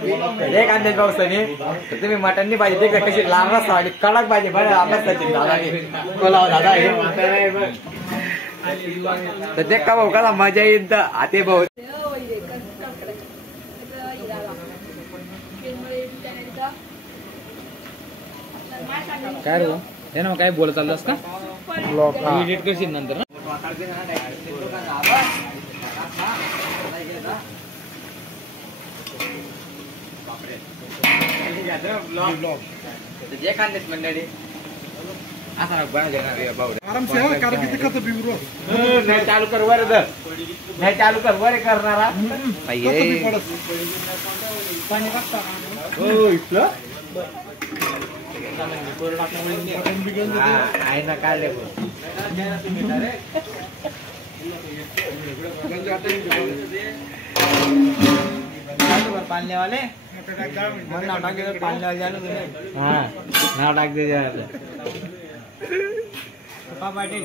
एक अंदाज पावसाने तुम्ही मटननी भाजी ते कशी लांब रस्ता वाली कडक भाजी बरं आपल्या सचिन दादा बोलाव दादा तर ते का भाऊ कसा मजा येईल तर आते भाऊ काय रे हे ना काय बोलत चाललंस का एडिट करशील नंतर ना जे खांदेच मंडळी असा भाऊ आराम से कारण किती खत बिवरो नाही चालू कर वर नाही चालू कर वर करणारा आहे ना काढले पालने वाले मन नाव टाक दे पालने वाले जानो हां नाव टाक दे पापा पाटील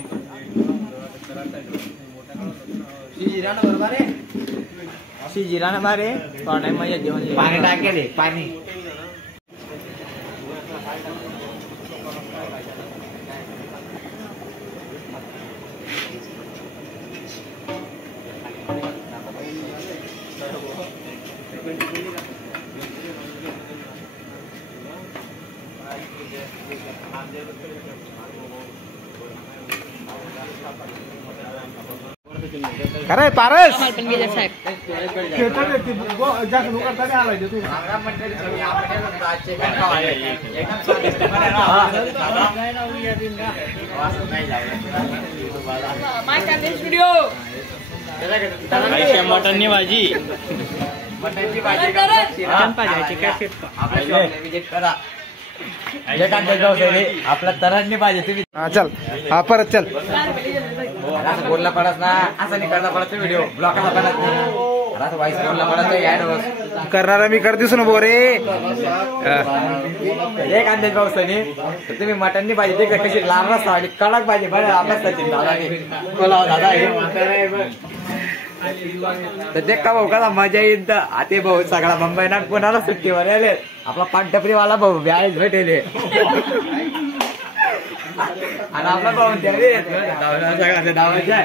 शिजिराना बरोबर आहे शिजिराना मारे पाणी मजा जेवण पाणी टाकेले पाणी अरे पारस साहेब मटननी भाजी मटनची भाजी विजिट करा आपला तरांनी पाहिजे तुम्ही चल हा परत चल असं बोलला पडत ना असं नाही करता पडत व्हिडिओ ब्लॉक पडत नाही असं वाईस बोलला पडत ऍड करणारा मी करतेस ना बोरे एक अंदाज पावसाने तुम्ही मटननी पाहिजे ते कशी लांब रस्ता वाली कडक भाजी बरं आपल्या सचिन दादा बोलाव दादा तर ते का भाऊ कसा मजा येईल तर आते भाऊ सगळा मुंबई ना कोणाला सुट्टीवर आले आपला पानटपरीवाला भाऊ व्याज भेटेले आणि आपला भाऊ धावायचा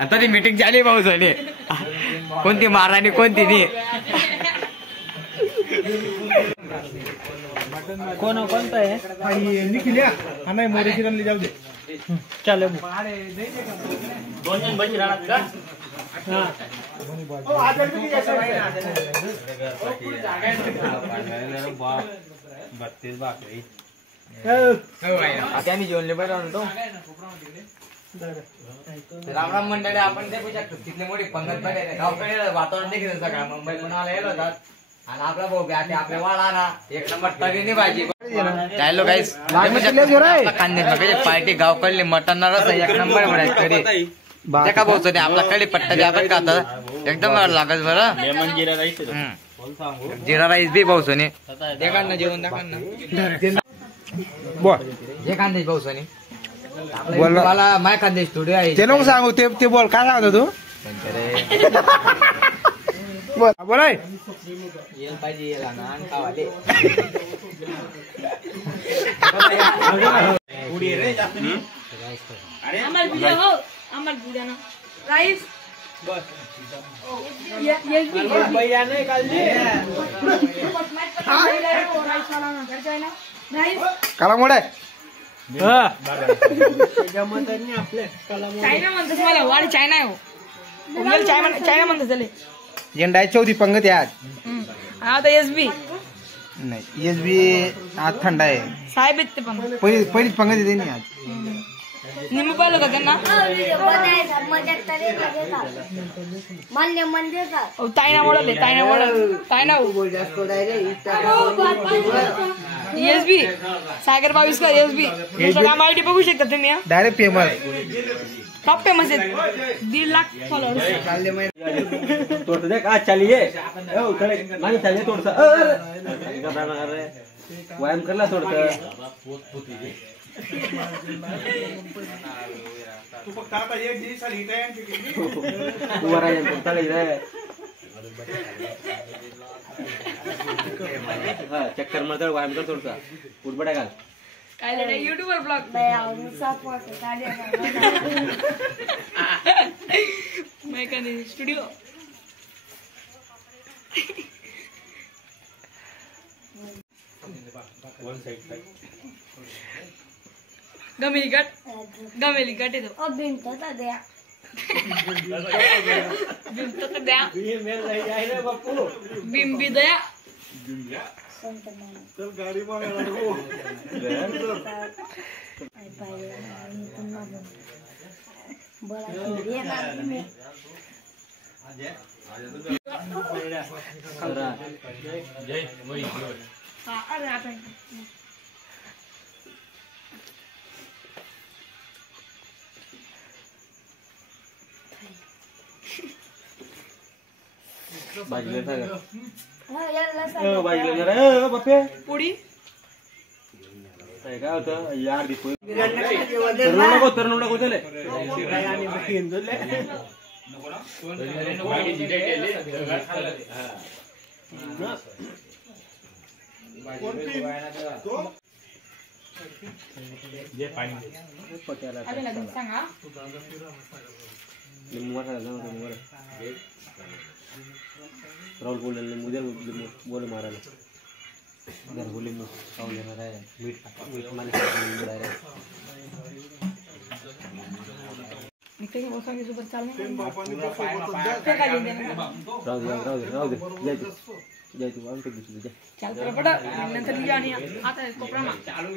आता ती मीटिंग झाली भाऊ झाली कोणती मारानी कोणती नाही कोण कोणता आहे निखिल्या हा नाही मोरे किरणला जाऊ दे चालेल दोन जण बस राहणार का आता आम्ही जेवणले बरं म्हणतो राम राम मंडळी आपण ते शकतो तिथले मोठी पंगत पडे गावकडे वातावरण देखील सगळं मुंबई पुण्याला येलो होतात आणि आपला भाऊ बॅटे आपल्या वाळा ना एक नंबर तगीनी भाजी चाललो गाईस कांदे पार्टी गावकडली मटन रस एक नंबर म्हणायचं कधी ते का भाऊच आपला कडी पट्टा द्यावं का आता एकदम लागत बरं जिरा राईस बी भाऊसने देखा ना जेवण दाखवा ना बोल जे खानदेश भाऊसने बोल मला माय खानदेश स्टुडिओ आहे ते नको सांगू ते बोल काय सांगतो तू बोल बोल येल पाहिजे येला ना आणि खावाले আমার ভিডিও হোক আমার ভিডিও না রাইস বস ये भैया ने काल जी राइस वाला ना घर जाए ना राइस काला मोड आहे जमतनी आपले चायना म्हणतात मला वाडी चायना आहे हो चायना म्हणतात चले झेंडा आहे 14 पंगत आहे आज आता एसबी नाही एसबी आज थंड आहे साहेब आहेत ते पण पहिलीच पंगत आहे त्यांनी आज निम्म पाहिलं का त्यांना ताईना ओळखले ताईना एसबी सागर 22 का एसबी इंस्टाग्राम आयडी बघू शकता तुम्ही डायरेक्ट फेमस टॉप फेमस आहे 1.5 लाख फॉलोअर्स तोड़ देख आज चलिए मानी चलिए थोड़ा सा व्यायाम करला थोड़ा तू फक्त आता एक दिवस आली काय वर आहे चक्कर मारता व्यायाम कर थोडसा उठबडा घाल काय लढाई युट्यूबर ब्लॉग मेकॅनिक स्टुडिओ गमेली गट येतो बिंत द्या बिंबी दया अरे आता पुडी काय होतं यार दिसतो तरुण नको चले सांगा राहुल बोलले मुझे बोल मारा घर बोले राहुल येणार आहे मीठ मला सोबत चालू राहू दे जय तू आमचं दिसू दे नंतर आणि आता कोपरा चालू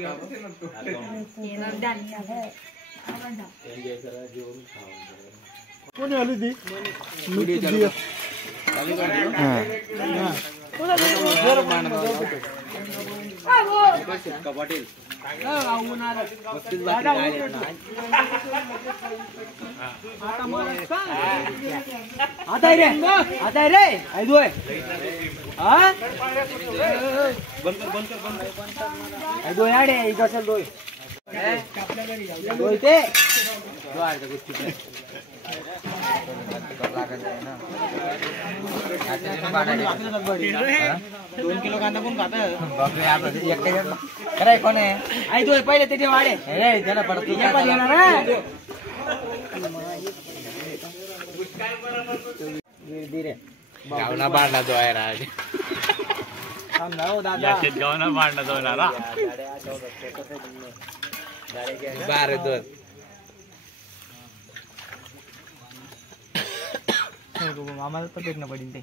कोणी आली ती पाटील आता रे ऐदोय ऐदोय आडे इकडे दोय दोय ते दोन किलो कांदा कोण खात खरंय कोण आहे आई तू पहिले त्याचे वाडे त्याला परत गावना बांधला जो आहे राज गावना बांधला जो ना बारे दोन आम्हाला पण देखणं पडेल ते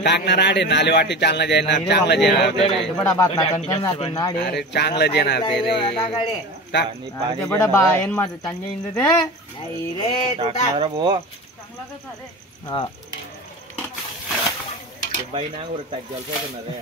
टाकणार आडे नाले वाटे चांगला येणार चांगला येणार बडा बात ना कणकण जाते नाडे अरे चांगलं येणार ते रे टाक बडा बा येन माझं चांगले इंद ते नाही रे तू टाक भो हां ते बाई ना वर टाक जल पाहिजे ना रे